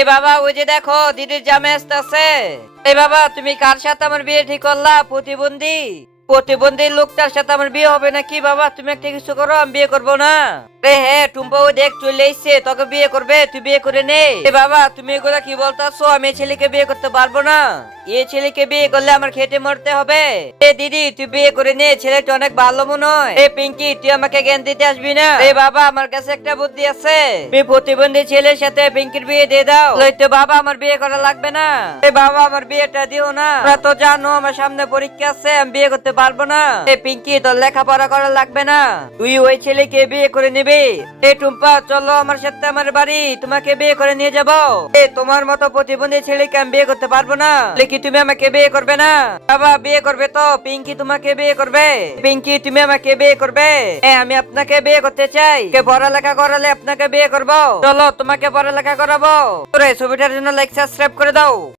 এ বাবা ওই যে দেখো দিদির জামাই আসতেছে। এ বাবা তুমি কার সাথে আমার বিয়ে ঠিক করলা? প্রতিবন্ধী প্রতিবন্ধী লোকটার সাথে আমার বিয়ে হবে নাকি? বাবা তুমি একটা কিছু করো, আমি বিয়ে করবো না। রে হ্যাঁ টুম্পা ও দেখ চলে এসছে, তোকে বিয়ে করবে, তুই বিয়ে করে নে। এ বাবা তুমি এগুলা কি বলতাছো? আমি এই ছেলেকে বিয়ে করতে পারবো না। এই ছেলেকে বিয়ে করলে আমার খেটে মরতে হবে। এ দিদি তুই বিয়ে করে নে, ছেলেটা অনেক ভালো মনে হয়। এ পিঙ্কি তুই আমাকে জ্ঞান দিতে আসবি না। এ বাবা আমার কাছে একটা বুদ্ধি আছে, তুমি প্রতিবন্ধী ছেলের সাথে পিঙ্কির বিয়ে দিয়ে দাও, তো বাবা আমার বিয়ে করা লাগবে না। এ বাবা আমার বিয়েটা দিও না, তোমরা তো জানো আমার সামনে পরীক্ষা আছে, আমি বিয়ে করতে পারবো না। এ পিঙ্কি তোর লেখাপড়া করা লাগবে না, তুই ওই ছেলেকে বিয়ে করে নিবি। এ টুম্পা চলো আমার সাথে আমার বাড়ি, তোমাকে বিয়ে করে নিয়ে যাবো। এ তোমার মতো প্রতিবন্ধী ছেলেকে আমি বিয়ে করতে পারবো না। কি তুমি আমাকে বিয়ে করবে না? বাবা বিয়ে করবে তো, পিঙ্কি তোমাকে বিয়ে করবে। পিঙ্কি তুমি আমাকে বিয়ে করবে? আমি আপনাকে বিয়ে করতে চাই। কে পড়ালেখা করালে আপনাকে বিয়ে করবো, চলো তোমাকে পড়ালেখা করাবো। তোরে ছবিটার জন্য লাইক সাবস্ক্রাইব করে দাও।